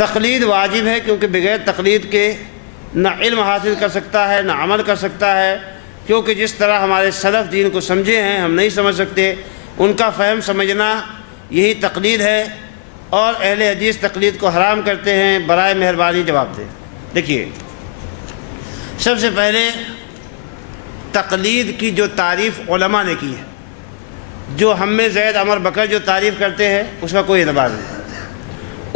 تقلید واجب ہے کیونکہ بغیر تقلید کے نہ علم حاصل کر سکتا ہے نہ عمل کر سکتا ہے، کیونکہ جس طرح ہمارے سلف دین کو سمجھے ہیں ہم نہیں سمجھ سکتے، ان کا فہم سمجھنا یہی تقلید ہے، اور اہل حدیث تقلید کو حرام کرتے ہیں۔ برائے مہربانی جواب دیں۔ دیکھیے، سب سے پہلے تقلید کی جو تعریف علماء نے کی ہے، جو ہم میں زید عمر بکر جو تعریف کرتے ہیں اس کا کوئی اعتبار نہیں۔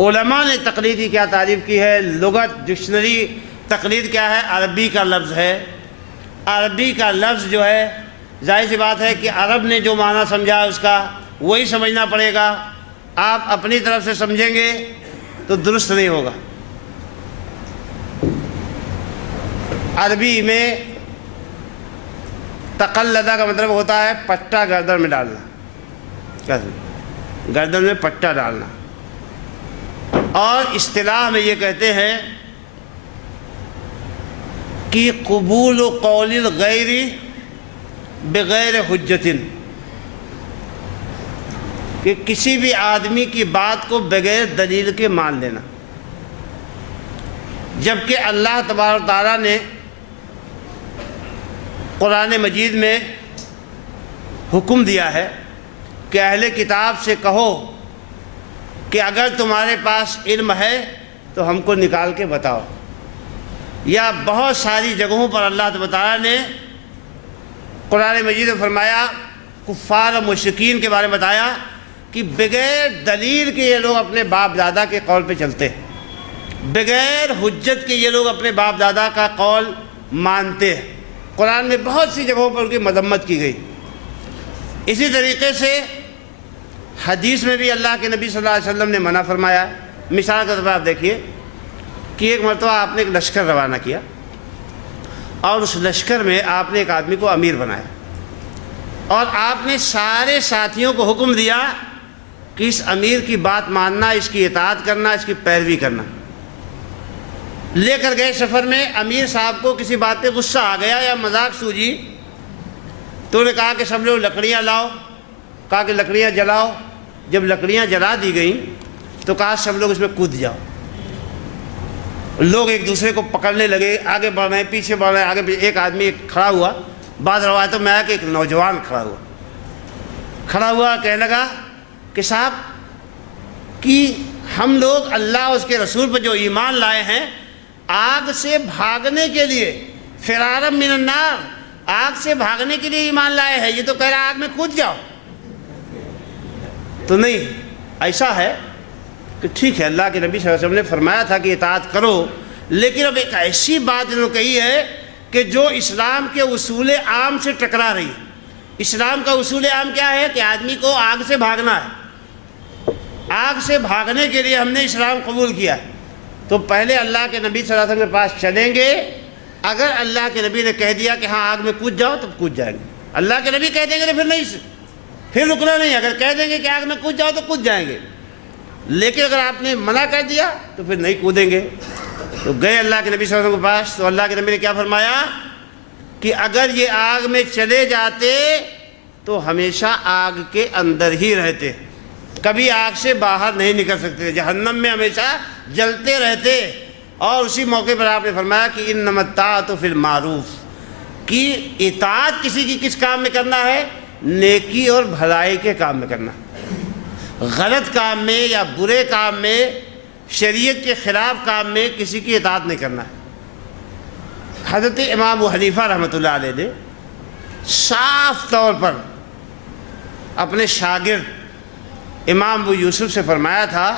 علماء نے تقلید کی کیا تعریف کی ہے؟ لغت ڈکشنری تقلید کیا ہے؟ عربی کا لفظ ہے۔ عربی کا لفظ جو ہے، ظاہر سی بات ہے کہ عرب نے جو معنی سمجھا اس کا وہی سمجھنا پڑے گا۔ آپ اپنی طرف سے سمجھیں گے تو درست نہیں ہوگا۔ عربی میں تقلدہ کا مطلب ہوتا ہے پٹا گردن میں ڈالنا، گردن میں پٹا ڈالنا، اور اصطلاح میں یہ کہتے ہیں کہ قبول قول الغیر بغیر حجت، کہ کسی بھی آدمی کی بات کو بغیر دلیل کے مان لینا، جبکہ اللہ تبارک و تعالیٰ نے قرآن مجید میں حکم دیا ہے کہ اہل کتاب سے کہو کہ اگر تمہارے پاس علم ہے تو ہم کو نکال کے بتاؤ۔ یا بہت ساری جگہوں پر اللہ تبارک و تعالیٰ نے قرآن مجید میں فرمایا، کفار و مشرکین کے بارے میں بتایا کہ بغیر دلیل کے یہ لوگ اپنے باپ دادا کے قول پہ چلتے ہیں، بغیر حجت کے یہ لوگ اپنے باپ دادا کا قول مانتے ہیں۔ قرآن میں بہت سی جگہوں پر ان کی مذمت کی گئی۔ اسی طریقے سے حدیث میں بھی اللہ کے نبی صلی اللہ علیہ وسلم نے منع فرمایا۔ مثال کے طور پر آپ دیکھیے کہ ایک مرتبہ آپ نے ایک لشکر روانہ کیا، اور اس لشکر میں آپ نے ایک آدمی کو امیر بنایا، اور آپ نے سارے ساتھیوں کو حکم دیا کہ اس امیر کی بات ماننا، اس کی اطاعت کرنا، اس کی پیروی کرنا۔ لے کر گئے سفر میں، امیر صاحب کو کسی بات پہ غصہ آ گیا یا مذاق سوجی، تو انہوں نے کہا کہ سب لوگ لکڑیاں لاؤ، کہا کہ لکڑیاں جلاؤ۔ جب لکڑیاں جلا دی گئیں تو کہا سب لوگ اس میں کود جاؤ۔ لوگ ایک دوسرے کو پکڑنے لگے، آگے بڑھ رہے ہیں، پیچھے بڑھ رہے ہیں، آگے ایک آدمی کھڑا ہوا۔ بعض روایتوں میں آیا کہ ایک نوجوان کھڑا ہوا کہنے لگا کہ صاحب کہ ہم لوگ اللہ اور اس کے رسول پر جو ایمان لائے ہیں، آگ سے بھاگنے کے لیے، فرارا من النار، آگ سے بھاگنے کے لیے ایمان لائے ہیں، یہ تو کہہ رہا آگ میں کود جاؤ۔ تو نہیں، ایسا ہے کہ ٹھیک ہے اللہ کے نبی صلی اللہ علیہ وسلم نے فرمایا تھا کہ اطاعت کرو، لیکن اب ایک ایسی بات انہوں نے کہی ہے کہ جو اسلام کے اصول عام سے ٹکرا رہی ہے۔ اسلام کا اصول عام کیا ہے؟ کہ آدمی کو آگ سے بھاگنا ہے۔ آگ سے بھاگنے کے لیے ہم نے اسلام قبول کیا ہے، تو پہلے اللہ کے نبی صلی اللہ علیہ وسلم کے پاس چلیں گے۔ اگر اللہ کے نبی نے کہہ دیا کہ ہاں آگ میں کود جاؤ تو کود جائیں گے۔ اللہ کے نبی کہہ دیں گے تو پھر رکنا نہیں۔ اگر کہہ دیں گے کہ آگ میں کود جاؤ تو کود جائیں گے، لیکن اگر آپ نے منع کر دیا تو پھر نہیں کودیں گے۔ تو گئے اللہ کے نبی صلی اللہ علیہ وسلم کے پاس، تو اللہ کے نبی نے کیا فرمایا کہ اگر یہ آگ میں چلے جاتے تو ہمیشہ آگ کے اندر ہی رہتے، کبھی آگ سے باہر نہیں نکل سکتے، جہنم میں ہمیشہ جلتے رہتے۔ اور اسی موقع پر آپ نے فرمایا کہ انما الطاعۃ فی المعروف، کہ اطاعت کسی کی کس کام میں کرنا ہے؟ نیکی اور بھلائی کے کام میں کرنا۔ غلط کام میں یا برے کام میں، شریعت کے خلاف کام میں کسی کی اطاعت نہیں کرنا ہے۔ حضرت امام ابو حنیفہ رحمۃ اللہ علیہ نے صاف طور پر اپنے شاگرد امام ابو یوسف سے فرمایا تھا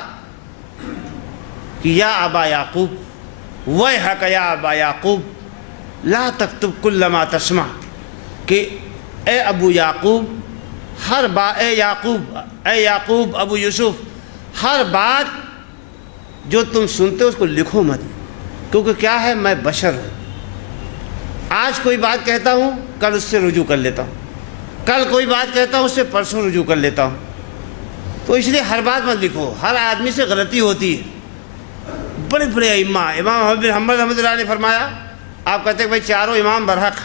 کہ یا ابا یعقوب ویحک یا ابا یعقوب لا تکتب کل ما تسمع، کہ اے ابو یعقوب، اے یعقوب ابو یوسف، ہر بات جو تم سنتے ہو اس کو لکھو مت، کیونکہ کیا ہے، میں بشر ہوں، آج کوئی بات کہتا ہوں کل اس سے رجوع کر لیتا ہوں، کل کوئی بات کہتا ہوں اس سے پرسوں رجوع کر لیتا ہوں، تو اس لیے ہر بات مت لکھو، ہر آدمی سے غلطی ہوتی ہے۔ بڑے بڑے ائمہ، امام احمد بن حنبل رحمۃ اللہ نے فرمایا، آپ کہتے ہیں بھائی چاروں امام برحق،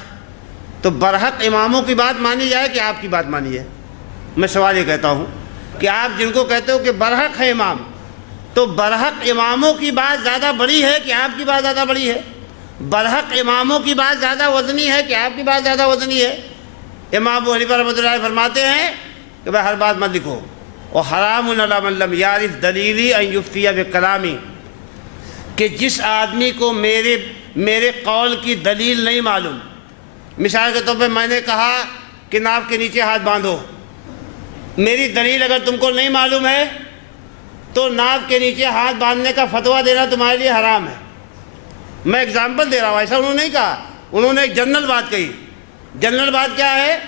تو برحق اماموں کی بات مانی جائے کہ آپ کی بات مانی جائے؟ میں سوال یہ کہتا ہوں کہ آپ جن کو کہتے ہو کہ برحق ہے امام، تو برحق اماموں کی بات زیادہ بڑی ہے کہ آپ کی بات زیادہ بڑی ہے؟ برحق اماموں کی بات زیادہ وزنی ہے کہ آپ کی بات زیادہ وزنی ہے؟ امام ابو حنیفہ رحمۃ اللہ علیہ فرماتے ہیں کہ بھائی ہر بات مت لکھو، اور حرام علی من لم یعرف دلیلی ان یفتی بکلامی، کہ جس آدمی کو میرے قول کی دلیل نہیں معلوم، مثال کے طور پہ میں نے کہا کہ ناف کے نیچے ہاتھ باندھو، میری دلیل اگر تم کو نہیں معلوم ہے تو ناف کے نیچے ہاتھ باندھنے کا فتویٰ دینا تمہارے لیے حرام ہے۔ میں اگزامپل دے رہا ہوں، ایسا انہوں نے نہیں کہا، انہوں نے ایک جنرل بات کہی۔ جنرل بات کیا ہے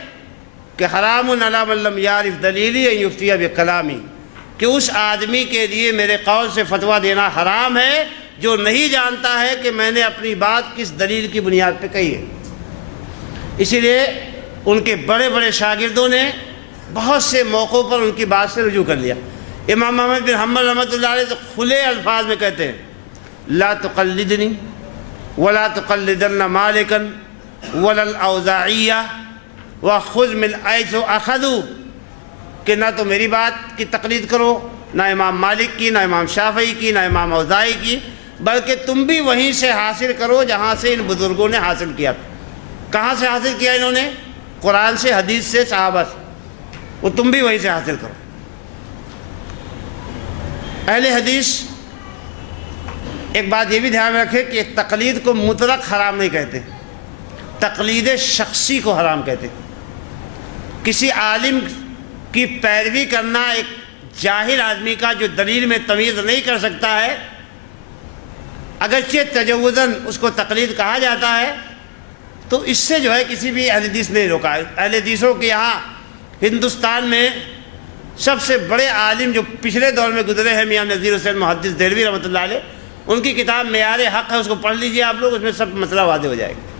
کہ حرام علی من لم یعرف دلیلی ان یفتی بکلامی، کہ اس آدمی کے لیے میرے قول سے فتویٰ دینا حرام ہے جو نہیں جانتا ہے کہ میں نے اپنی بات کس دلیل کی بنیاد پہ کہی ہے۔ اسی لیے ان کے بڑے بڑے شاگردوں نے بہت سے موقعوں پر ان کی بات سے رجوع کر لیا۔ امام احمد بن حنبل رحمۃ اللہ علیہ تو کھلے الفاظ میں کہتے ہیں لا تقلدنی ولا تقلدن مالکا ولا الاوزاعیہ وخذ من حیث اخذوا، کہ نہ تو میری بات کی تقلید کرو، نہ امام مالک کی، نہ امام شافعی کی، نہ امام اوزاعی کی، بلکہ تم بھی وہیں سے حاصل کرو جہاں سے ان بزرگوں نے حاصل کیا۔ کہاں سے حاصل کیا انہوں نے؟ قرآن سے، حدیث سے، صحابہ سے، وہ تم بھی وہیں سے حاصل کرو۔ اہل حدیث ایک بات یہ بھی دھیان رکھے کہ تقلید کو مطلق حرام نہیں کہتے، تقلید شخصی کو حرام کہتے۔ کسی عالم کی پیروی کرنا ایک جاہل آدمی کا جو دلیل میں تمیز نہیں کر سکتا ہے، اگرچہ تجوزاً اس کو تقلید کہا جاتا ہے، تو اس سے جو ہے کسی بھی اہل حدیث نے روکا ہے۔ اہل حدیثوں کے یہاں ہندوستان میں سب سے بڑے عالم جو پچھلے دور میں گزرے ہیں میاں نذیر حسین محدث دہلوی رحمۃ اللہ علیہ، ان کی کتاب معیار حق ہے، اس کو پڑھ لیجئے آپ لوگ، اس میں سب مسئلہ واضح ہو جائے گا۔